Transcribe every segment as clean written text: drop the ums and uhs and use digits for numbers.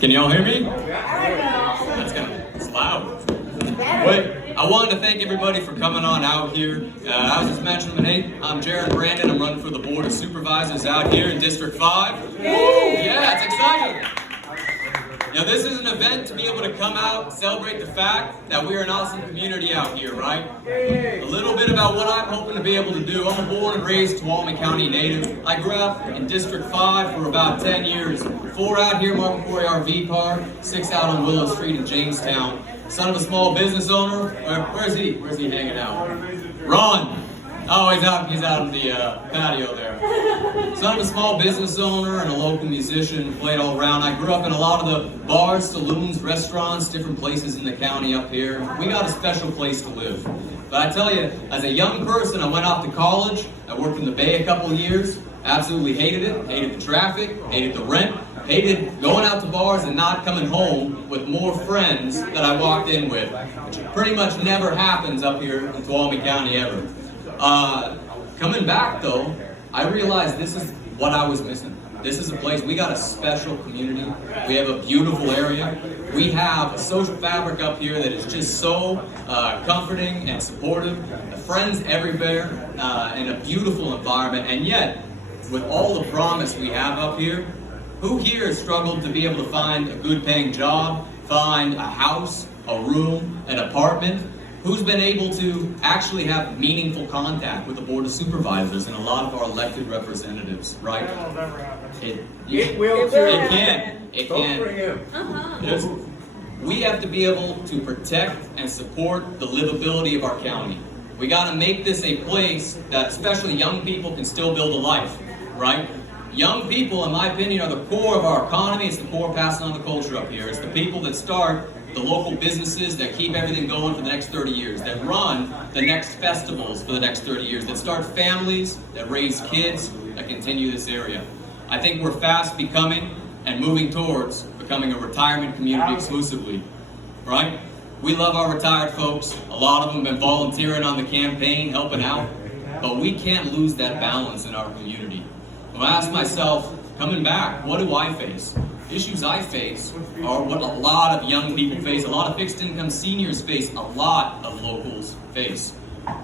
Can y'all hear me? It's loud. Wait, I wanted to thank everybody for coming on out here. I was just mentioning my name. I'm Jaron Brandan. I'm running for the Board of Supervisors out here in District 5. Yeah, it's exciting. Now, this is an event to be able to come out, celebrate the fact that we are an awesome community out here, right? A little bit about what I'm hoping to be able to do. I'm a born and raised Tuolumne County native. I grew up in District 5 for about 10 years. 4 out here, Market Quarry RV Park, 6 out on Willow Street in Jamestown. Son of a small business owner. Where's he? Where's he hanging out? Ron. Oh, he's out on the patio there. Son of a small business owner and a local musician, played all around. I grew up in a lot of the bars, saloons, restaurants, different places in the county up here. We got a special place to live. But I tell you, as a young person, I went off to college. I worked in the Bay a couple of years. Absolutely hated it. Hated the traffic, hated the rent, hated going out to bars and not coming home with more friends that I walked in with, which pretty much never happens up here in Tuolumne County ever. Coming back though, I realized this is what I was missing. This is a place, we got a special community. We have a beautiful area. We have a social fabric up here that is just so comforting and supportive. Friends everywhere, and a beautiful environment. And yet, with all the promise we have up here, who here has struggled to be able to find a good paying job, find a house, a room, an apartment? Who's been able to actually have meaningful contact with the Board of Supervisors and a lot of our elected representatives, right? It can. We have to be able to protect and support the livability of our county. We got to make this a place that especially young people can still build a life, right? Young people, in my opinion, are the core of our economy. It's the core passing on the culture up here. It's the people that start the local businesses that keep everything going for the next 30 years, that run the next festivals for the next 30 years, that start families, that raise kids, that continue this area. I think we're fast becoming and moving towards becoming a retirement community exclusively, right? We love our retired folks. A lot of them have been volunteering on the campaign, helping out, but we can't lose that balance in our community. When I ask myself, coming back, what do I face? Issues I face are what a lot of young people face, a lot of fixed income seniors face, a lot of locals face.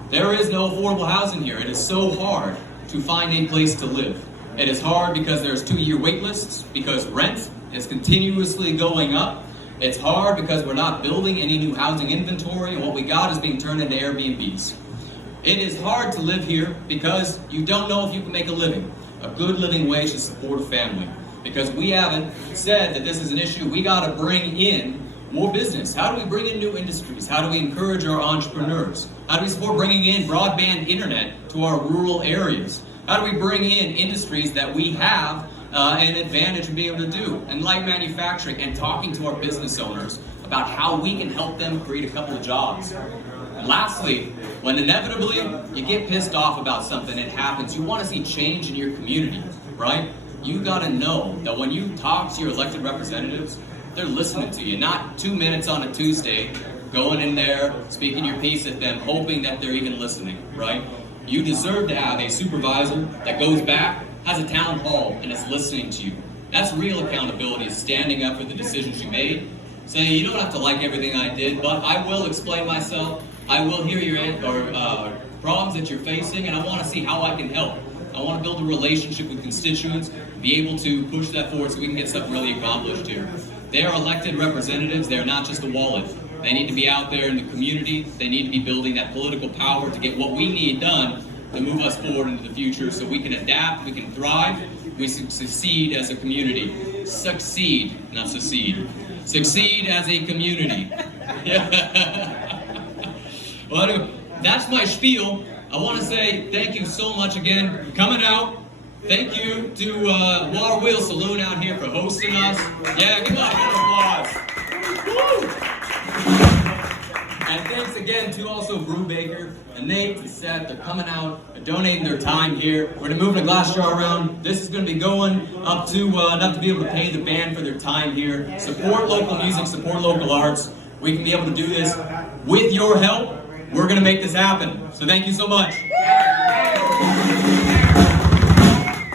There is no affordable housing here. It is so hard to find a place to live. It is hard because there's 2-year wait lists, because rent is continuously going up. It's hard because we're not building any new housing inventory, and what we got is being turned into Airbnbs. It is hard to live here because you don't know if you can make a living, a good living wage to support a family. Because we haven't said that this is an issue, we got to bring in more business. How do we bring in new industries? How do we encourage our entrepreneurs? How do we support bringing in broadband internet to our rural areas? How do we bring in industries that we have an advantage in being able to do? And like manufacturing, and talking to our business owners about how we can help them create a couple of jobs. And lastly, when inevitably you get pissed off about something, it happens, you want to see change in your community, right? You gotta know that when you talk to your elected representatives, they're listening to you, not 2 minutes on a Tuesday, going in there, speaking your piece at them, hoping that they're even listening, right? You deserve to have a supervisor that goes back, has a town hall, and is listening to you. That's real accountability, is standing up for the decisions you made, saying you don't have to like everything I did, but I will explain myself, I will hear your problems that you're facing, and I wanna see how I can help. I want to build a relationship with constituents, be able to push that forward so we can get stuff really accomplished here. They are elected representatives. They are not just a wallet. They need to be out there in the community. They need to be building that political power to get what we need done to move us forward into the future so we can adapt, we can thrive, we succeed as a community. Succeed, not secede. Succeed as a community. Well, anyway, that's my spiel. I want to say thank you so much again for coming out. Thank you to Water Wheel Saloon out here for hosting us. Yeah, give up an applause. Woo! And thanks again to also BrewBaker and Nate and Seth. They're coming out, they're donating their time here. We're going to move the glass jar around. This is going to be going up to enough to be able to pay the band for their time here. Support local music, support local arts. We can be able to do this with your help. We're going to make this happen. So thank you so much.